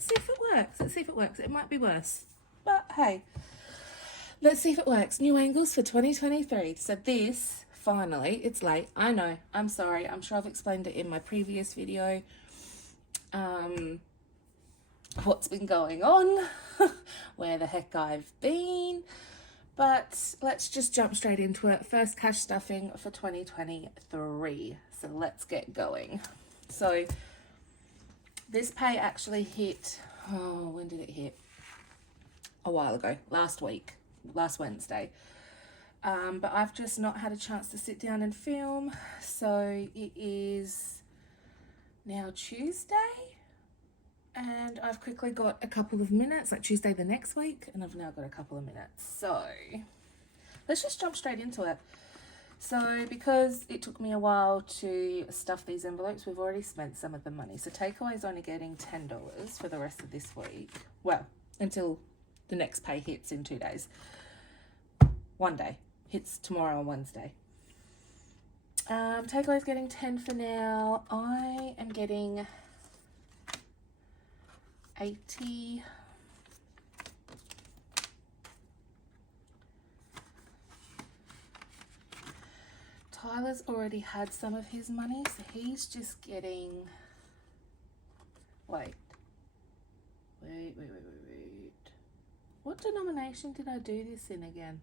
let's see if it works. Let's see if it works. It might be worse. But hey, let's see if it works. New angles for 2023. So this, finally, it's late. I know. I'm sorry. I'm sure I've explained it in my previous video. What's been going on, where the heck I've been. But let's just jump straight into it. First cash stuffing for 2023. So let's get going. So this pay actually hit, when did it hit? A while ago, last Wednesday. But I've just not had a chance to sit down and film. So it is now Tuesday. And I've quickly got a couple of minutes, like Tuesday the next week, and I've now got a couple of minutes. So let's just jump straight into it. So because it took me a while to stuff these envelopes, we've already spent some of the money. So Takeaway is only getting $10 for the rest of this week. Well, until the next pay hits in 2 days. One day. Hits tomorrow on Wednesday. Takeaway is getting 10 for now. I am getting 80. Tyler's already had some of his money, so he's just getting, wait. What denomination did I do this in again?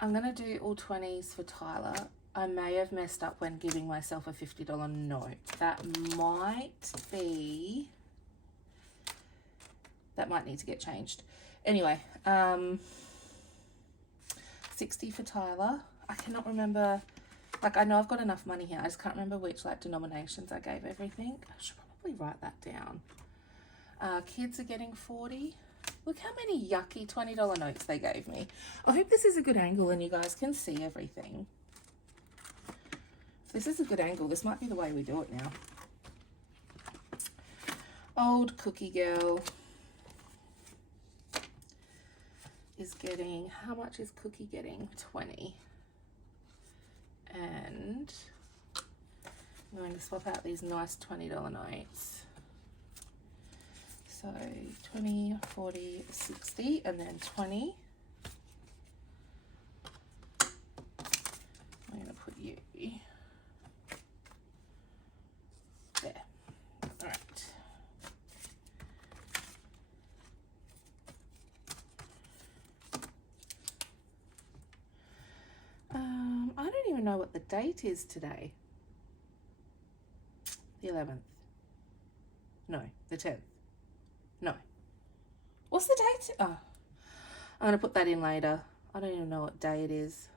I'm going to do all 20s for Tyler. I may have messed up when giving myself a $50 note. That might need to get changed. Anyway, 60 for Tyler. I cannot remember, like I know I've got enough money here. I just can't remember which like denominations I gave everything. I should probably write that down. Kids are getting 40. Look how many yucky $20 notes they gave me. I hope this is a good angle and you guys can see everything. This is a good angle. This might be the way we do it now. Old Cookie Girl is getting, how much is Cookie getting? 20. And I'm going to swap out these nice $20 notes. So 20, 40, 60, and then 20. I'm going to put you there. All right. I don't even know what the date is today. The 11th. No, the 10th. No. What's the date? Oh, I'm going to put that in later. I don't even know what day it is.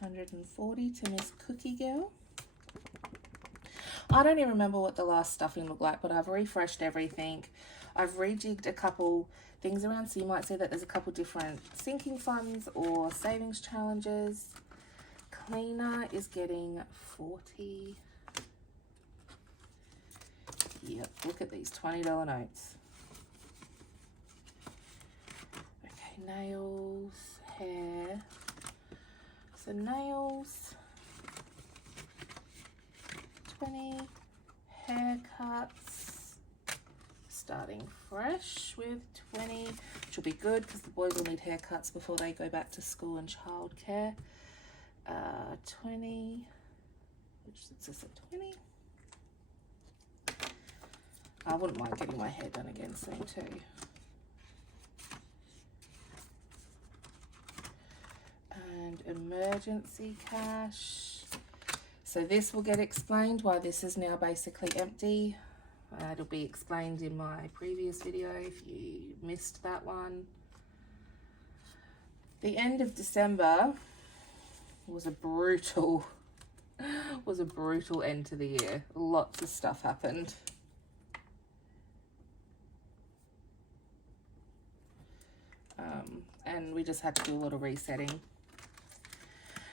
$140 to Miss Cookie Girl. I don't even remember what the last stuffing looked like, but I've refreshed everything. I've rejigged a couple things around, so you might see that there's a couple different sinking funds or savings challenges. Cleaner is getting 40. Yep, look at these $20 notes. Okay, nails, hair. So nails, 20, haircuts, starting fresh with 20, which will be good because the boys will need haircuts before they go back to school and childcare. 20, which is this at 20. I wouldn't mind getting my hair done again soon too. And emergency cash. So this will get explained why this is now basically empty. It'll be explained in my previous video if you missed that one. The end of December was a brutal end to the year. Lots of stuff happened. And we just had to do a lot of resetting.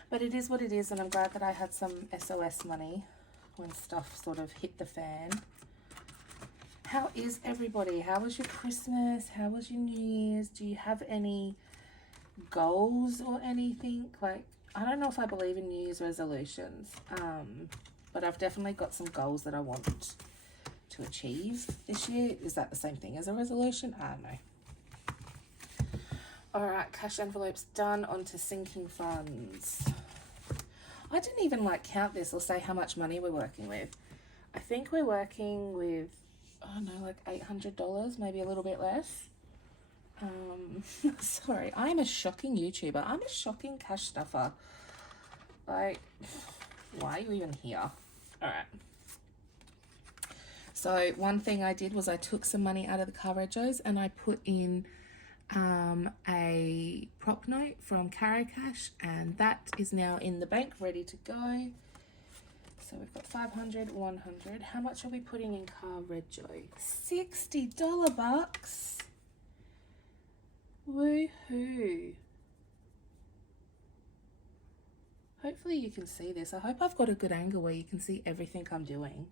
But it is what it is, and I'm glad that I had some SOS money when stuff sort of hit the fan. How is everybody? How was your Christmas? How was your New Year's? Do you have any goals or anything? Like, I don't know if I believe in New Year's resolutions, but I've definitely got some goals that I want to achieve this year. Is that the same thing as a resolution? I don't know. All right, cash envelopes done. Onto sinking funds. I didn't even like count this or say how much money we're working with. I think we're working with, I don't know, like $800, maybe a little bit less. Sorry, I'm a shocking YouTuber. I'm a shocking cash stuffer. Like, why are you even here? All right. So one thing I did was I took some money out of the car regos and I put in a prop note from Carocash, and that is now in the bank ready to go. So we've got 500, 100. How much are we putting in car rego? $60 bucks. Woohoo. Hopefully you can see this. I hope I've got a good angle where you can see everything I'm doing.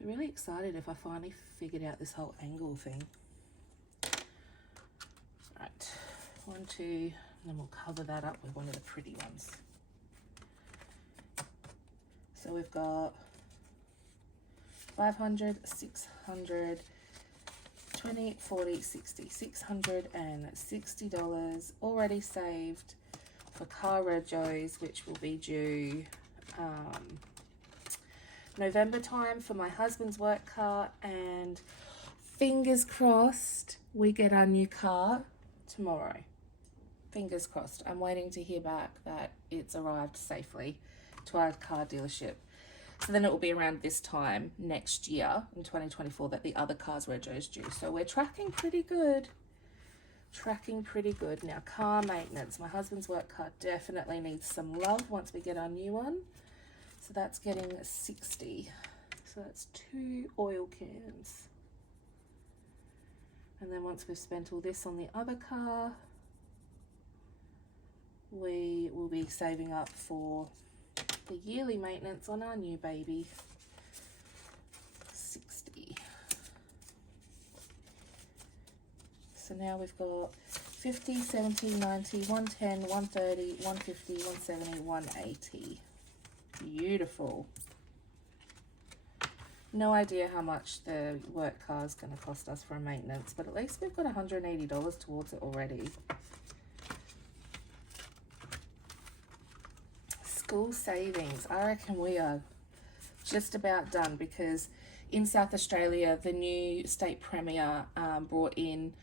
I'm really excited if I finally figured out this whole angle thing. Right, 1, 2, and then we'll cover that up with one of the pretty ones. So we've got 500, 600, 20, 40, 60, $660 already saved for car regos, which will be due November time for my husband's work car, and fingers crossed we get our new car tomorrow. Fingers crossed. I'm waiting to hear back that it's arrived safely to our car dealership. So then it will be around this time next year in 2024 that the other car's rego is due. So we're tracking pretty good. Tracking pretty good. Now, car maintenance. My husband's work car definitely needs some love once we get our new one. So that's getting 60. So that's 2 oil cans. And then once we've spent all this on the other car, we will be saving up for the yearly maintenance on our new baby. 60. So now we've got 50, 70, 90, 110, 130, 150, 170, 180. Beautiful. No idea how much the work car is going to cost us for a maintenance, but at least we've got $180 towards it already. School savings. I reckon we are just about done, because in South Australia, the new state premier brought in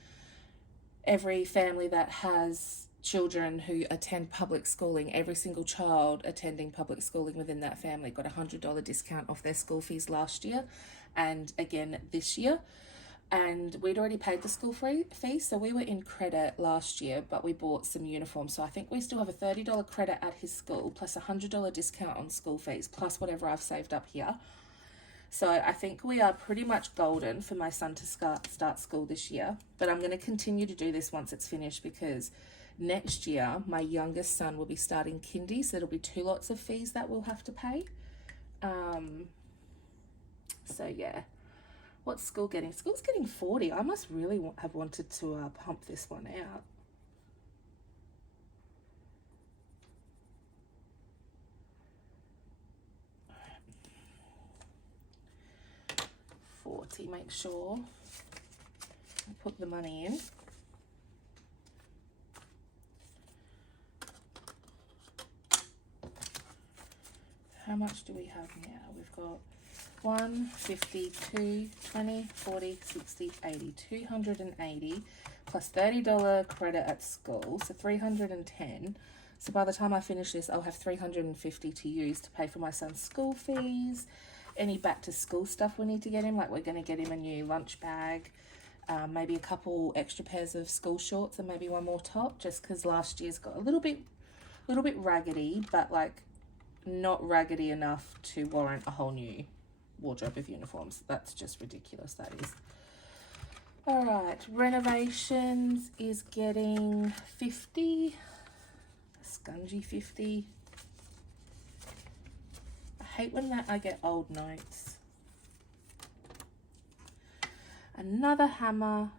every family that has children who attend public schooling. Every single child attending public schooling within that family got a $100 discount off their school fees last year and again this year. And we'd already paid the school fee, so we were in credit last year, but we bought some uniforms. So I think we still have a $30 credit at his school, plus a $100 discount on school fees, plus whatever I've saved up here. So I think we are pretty much golden for my son to start school this year. But I'm going to continue to do this once it's finished, because next year my youngest son will be starting kindy, so it'll be 2 lots of fees that we'll have to pay. So yeah. What's school getting? School's getting 40. I must really have wanted to pump this one out. Right. 40, make sure I put the money in. How much do we have now? We've got 1, 50, 2, 20, 40, 60, 80, 280 plus $30 credit at school, so 310. So by the time I finish this, I'll have 350 to use to pay for my son's school fees, any back to school stuff we need to get him, like we're going to get him a new lunch bag, maybe a couple extra pairs of school shorts and maybe one more top, just because last year's got a little bit raggedy, but like not raggedy enough to warrant a whole new wardrobe of uniforms. That's just ridiculous, that is. All right, renovations is getting 50, scungy 50. I hate when I get old notes. Another hammer.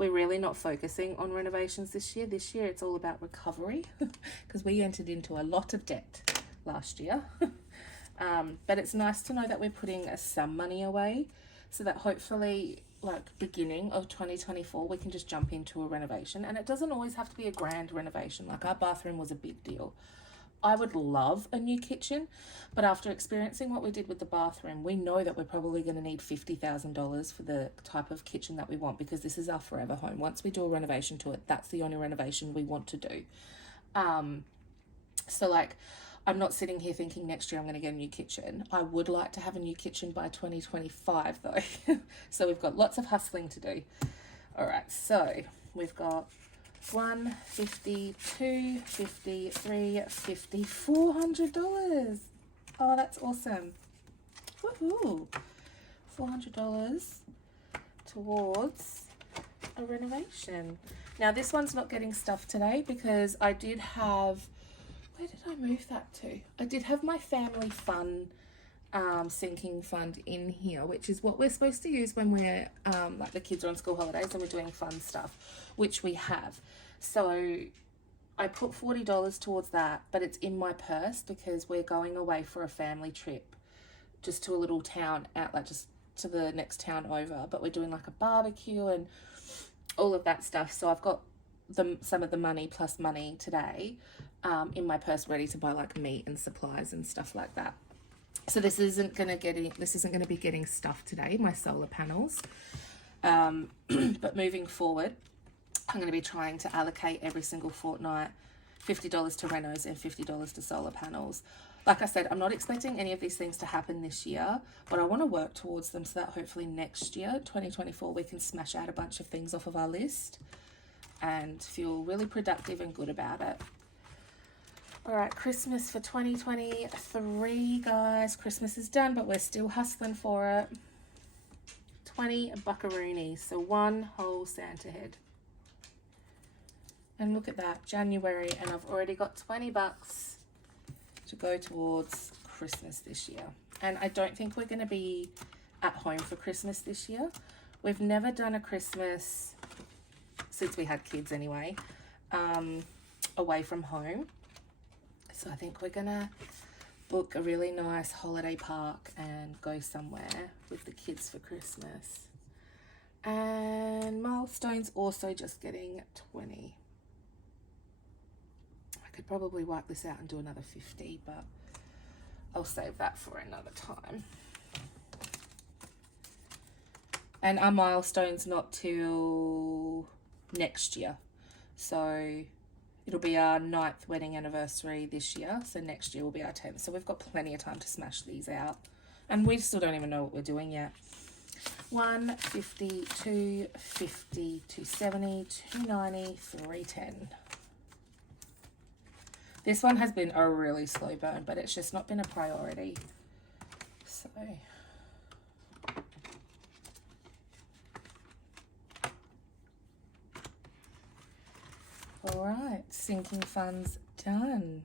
we're really not focusing on renovations this year. This year it's all about recovery because we entered into a lot of debt last year. But it's nice to know that we're putting some money away so that hopefully like beginning of 2024 we can just jump into a renovation. And it doesn't always have to be a grand renovation. Like our bathroom was a big deal. I would love a new kitchen, but after experiencing what we did with the bathroom, we know that we're probably going to need $50,000 for the type of kitchen that we want, because this is our forever home. Once we do a renovation to it, that's the only renovation we want to do. So like, I'm not sitting here thinking next year I'm going to get a new kitchen. I would like to have a new kitchen by 2025 though. So we've got lots of hustling to do. All right, so we've got 1, 50, 2, 50, 3, 50, $400. Oh, that's awesome. Woohoo. $400 towards a renovation. Now this one's not getting stuffed today because I did have, where did I move that to? I did have my family fun sinking fund in here, which is what we're supposed to use when we're like the kids are on school holidays and we're doing fun stuff, which we have. So I put $40 towards that, but it's in my purse because we're going away for a family trip just to a little town out, like just to the next town over, but we're doing like a barbecue and all of that stuff. So I've got some of the money plus money today in my purse ready to buy like meat and supplies and stuff like that. So this isn't going to be getting stuffed today, my solar panels. But moving forward, I'm going to be trying to allocate every single fortnight $50 to renos and $50 to solar panels. Like I said, I'm not expecting any of these things to happen this year, but I want to work towards them so that hopefully next year, 2024, we can smash out a bunch of things off of our list and feel really productive and good about it. All right, Christmas for 2023, guys. Christmas is done, but we're still hustling for it. 20 buckaroonies, so one whole Santa head. And look at that, January, and I've already got 20 bucks to go towards Christmas this year. And I don't think we're going to be at home for Christmas this year. We've never done a Christmas, since we had kids anyway, away from home. So I think we're gonna book a really nice holiday park and go somewhere with the kids for Christmas. And Milestone's also just getting 20. I could probably wipe this out and do another 50, but I'll save that for another time. And our Milestone's not till next year. So it'll be our 9th wedding anniversary this year. So next year will be our 10th. So we've got plenty of time to smash these out. And we still don't even know what we're doing yet. 1, 50, 2, 50, 270, 290, 310. This one has been a really slow burn, but it's just not been a priority. So all right, sinking funds done.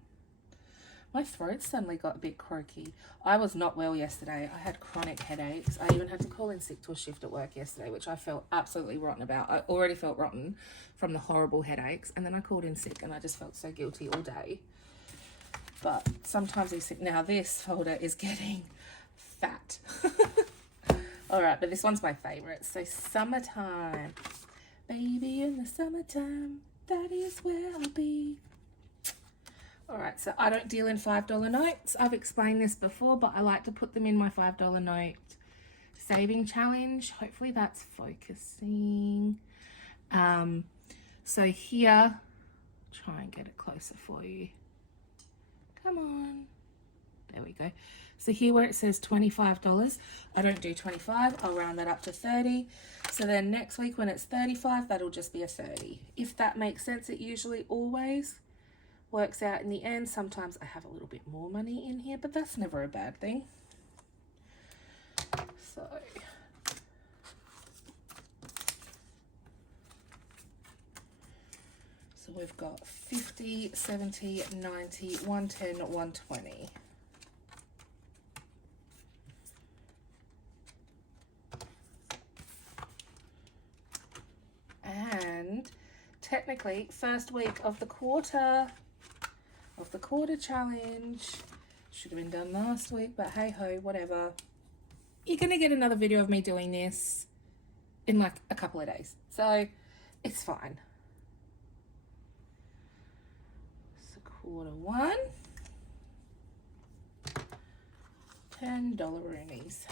My throat suddenly got a bit croaky. I was not well yesterday. I had chronic headaches. I even had to call in sick to a shift at work yesterday, which I felt absolutely rotten about. I already felt rotten from the horrible headaches, and then I called in sick and I just felt so guilty all day. But sometimes these things, now this folder is getting fat. All right, but this one's my favorite. So summertime, baby in the summertime, that is where I'll be. All right, so I don't deal in $5 notes. I've explained this before, but I like to put them in my $5 note saving challenge. Hopefully that's focusing. So here, try and get it closer for you. Come on. There we go. So here where it says $25, I don't do 25. I'll round that up to 30. So then next week when it's 35, that'll just be a 30. If that makes sense, it usually always works out in the end. Sometimes I have a little bit more money in here, but that's never a bad thing. So we've got 50, 70, 90, 110, 120. technically first week of the quarter challenge. Should have been done last week, but hey ho, whatever. You're gonna get another video of me doing this in like a couple of days, so it's fine. So quarter one, $10 roonies,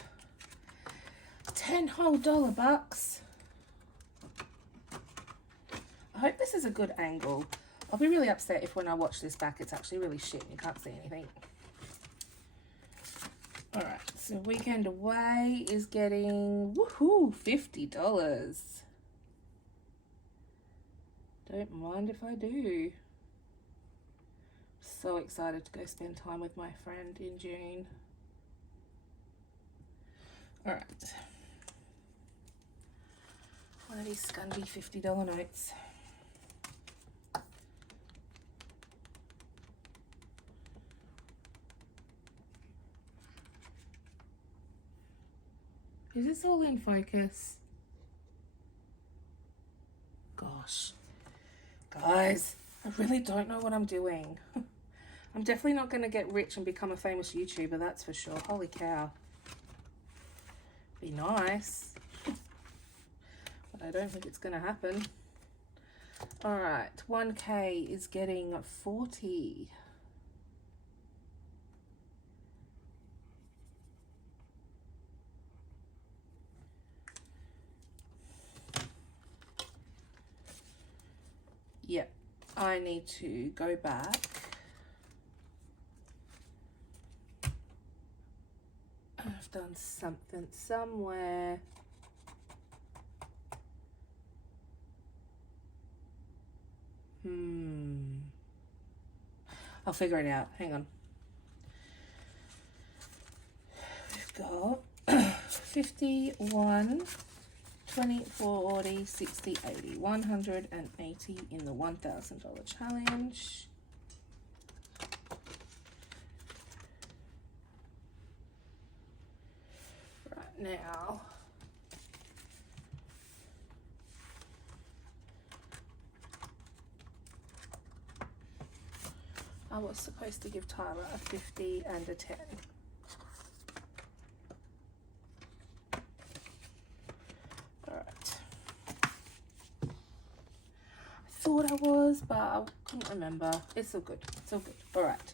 10 whole dollar bucks. I hope this is a good angle. I'll be really upset if when I watch this back it's actually really shit and you can't see anything. Alright, so Weekend Away is getting, woohoo, $50. Don't mind if I do. So excited to go spend time with my friend in June. Alright. One of these scungy $50 notes. Is this all in focus? Gosh. Guys, I really don't know what I'm doing. I'm definitely not going to get rich and become a famous YouTuber, that's for sure. Holy cow. Be nice. But I don't think it's going to happen. Alright, 1K is getting 40. Yep, I need to go back. I've done something somewhere. I'll figure it out. Hang on. We've got 51, 20, 40, 60, 80, 180 in the $1,000 challenge. Right now, I was supposed to give Tyler a 50 and a 10. Thought I was, but I couldn't remember. It's all good. It's all good. All right.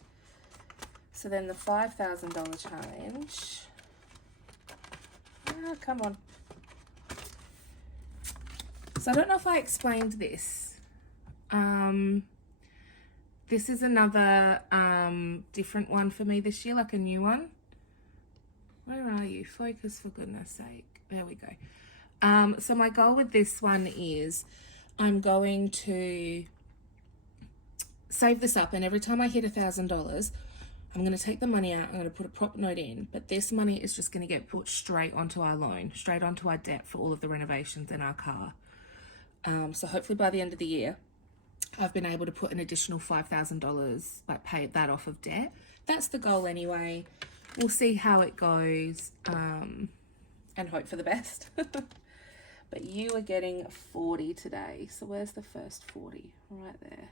So then the $5,000 challenge. Ah, come on. So I don't know if I explained this. This is another different one for me this year, like a new one. Where are you? Focus, for goodness sake. There we go. So my goal with this one is I'm going to save this up, and every time I hit $1,000, I'm going to take the money out, I'm going to put a prop note in, but this money is just going to get put straight onto our loan, straight onto our debt for all of the renovations in our car. So hopefully by the end of the year, I've been able to put an additional $5,000, like pay that off of debt. That's the goal anyway. We'll see how it goes, and hope for the best. But you are getting 40 today. So where's the first 40? Right there.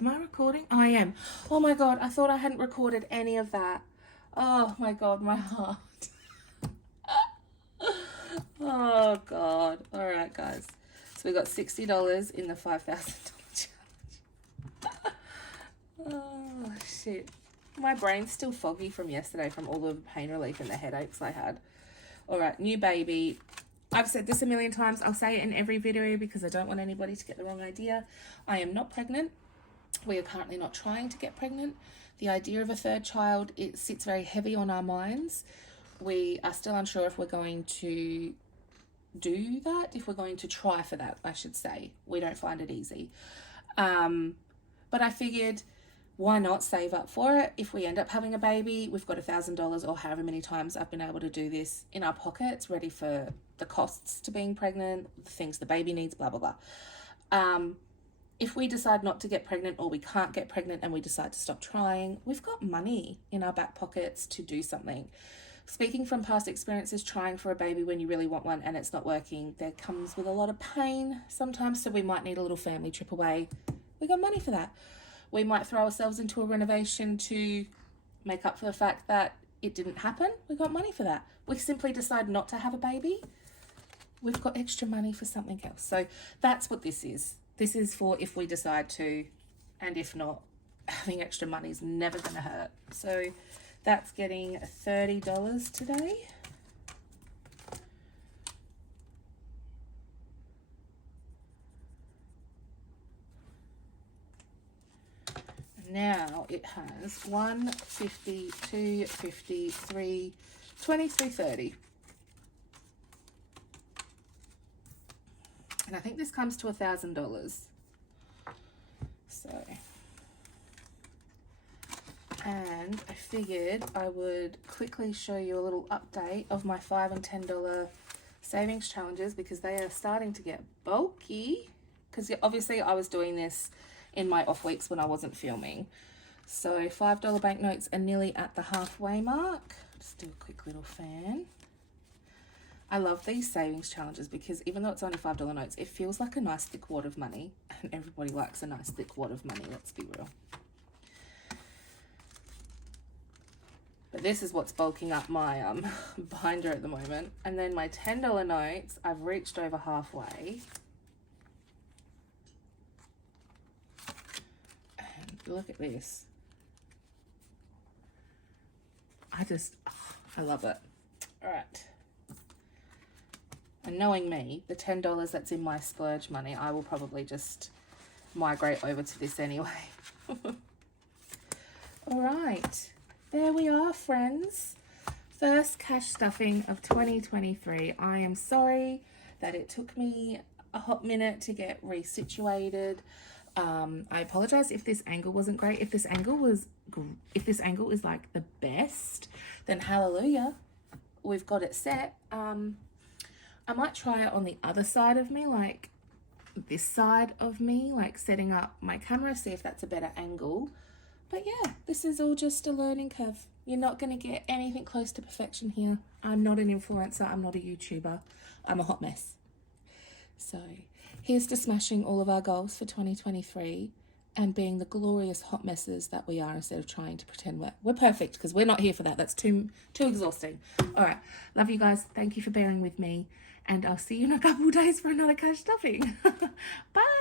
Am I recording? I am. Oh my God, I thought I hadn't recorded any of that. Oh my God, my heart. Oh God. All right, guys. So we got $60 in the $5,000 challenge. Oh shit. My brain's still foggy from yesterday from all of the pain relief and the headaches I had. All right, new baby. I've said this a million times. I'll say it in every video because I don't want anybody to get the wrong idea. I am not pregnant. We are currently not trying to get pregnant. The idea of a third child, it sits very heavy on our minds. We are still unsure if we're going to do that, if we're going to try for that, I should say. We don't find it easy. But I figured why not save up for it? If we end up having a baby, we've got $1,000 or however many times I've been able to do this in our pockets, ready for the costs to being pregnant, the things the baby needs, blah, blah, blah. If we decide not to get pregnant or we can't get pregnant and we decide to stop trying, we've got money in our back pockets to do something. Speaking from past experiences, trying for a baby when you really want one and it's not working, there comes with a lot of pain sometimes, so we might need a little family trip away. We got money for that. We might throw ourselves into a renovation to make up for the fact that it didn't happen. We got money for that. We simply decide not to have a baby. We've got extra money for something else. So that's what this is. This is for if we decide to, and if not, having extra money is never going to hurt. So that's getting $30 today. Now it has 150, 250, 3, 23, 30. And I think this comes to $1,000. So, and I figured I would quickly show you a little update of my $5 and $10 savings challenges, because they are starting to get bulky. Because obviously I was doing this in my off weeks when I wasn't filming. So $5 banknotes are nearly at the halfway mark. Just do a quick little fan. I love these savings challenges because even though it's only $5 notes, it feels like a nice thick wad of money, and everybody likes a nice thick wad of money, let's be real. But this is what's bulking up my binder at the moment. And then my $10 notes, I've reached over halfway. And look at this. I love it. All right. And knowing me, the $10 that's in my splurge money, I will probably just migrate over to this anyway. All right, there we are, friends. First cash stuffing of 2023. I am sorry that it took me a hot minute to get resituated. I apologize if this angle wasn't great. If this angle is like the best, then hallelujah, we've got it set. I might try it on the other side of me, like this side of me, like setting up my camera, see if that's a better angle. But yeah, this is all just a learning curve. You're not going to get anything close to perfection here. I'm not an influencer. I'm not a YouTuber. I'm a hot mess. So here's to smashing all of our goals for 2023 and being the glorious hot messes that we are, instead of trying to pretend we're perfect, because we're not here for that. That's too exhausting. All right. Love you guys. Thank you for bearing with me. And I'll see you in a couple of days for another cash stuffing. Bye.